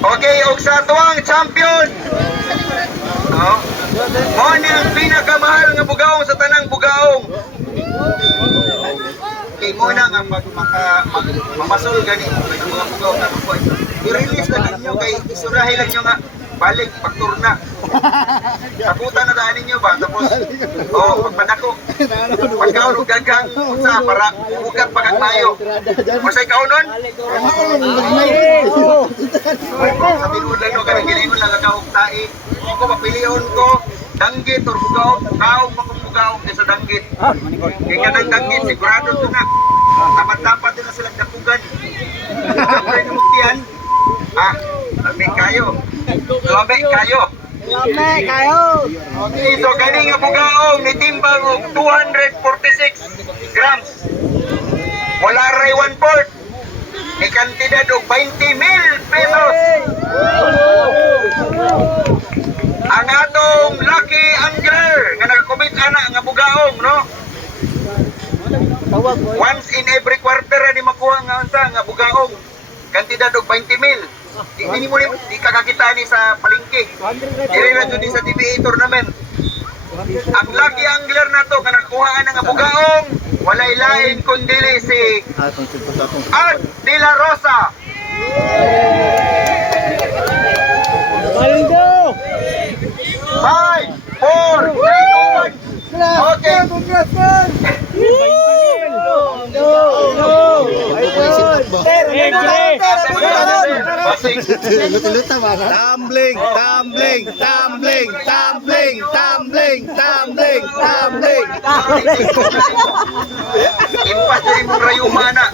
Okay, og sa tuwang champion. No? Mo ni ang pinakamahal nga bugaong sa tanang bugaong. Okay, mo na nga mamasol gani ang mga bugaong na po. I-release na ninyo kay isurahin lang nyo nga balik pagturna. Takutan na daan ninyo ba? Tapos, pagpanako. Pagkaon og gagang sa para ugat pagkagmayo. Masay kaunon? Sa tinuod lang no, kanang gilingon lang ang tae. Kung mapilion ko, danggit or bugaong, kaong makubugaong sa danggit. Kaya kanang danggit, sigurado ito na. Dapat-dapat din na silang dapugan. Kapag namuktihan, lami kayo. Lami kayo. Lame kayo. Okay, so kani nga bugaong nitimbang og 246 grams. Wala ray 1/4. Ni kantidad og 20,000 pesos. Ang atong lucky angler nga nakakomit ana nga bugaong, no? Once in every quarter ni makuha nga unsa nga bugaong. Kantidad og 20,000. Hindi mo di kakakita ni sa palengke. Dili na jud sa TBA tournament. Ang lucky angler na to nga nakuha nga bugaong, walay lain kundi si Art De La Rosa. Balindo. 5, 4, 3, 2, 1. Okay. Tumbling, tumbling, tumbling, tumbling, tumbling, tumbling, tumbling. Impas dari mong rayuma na.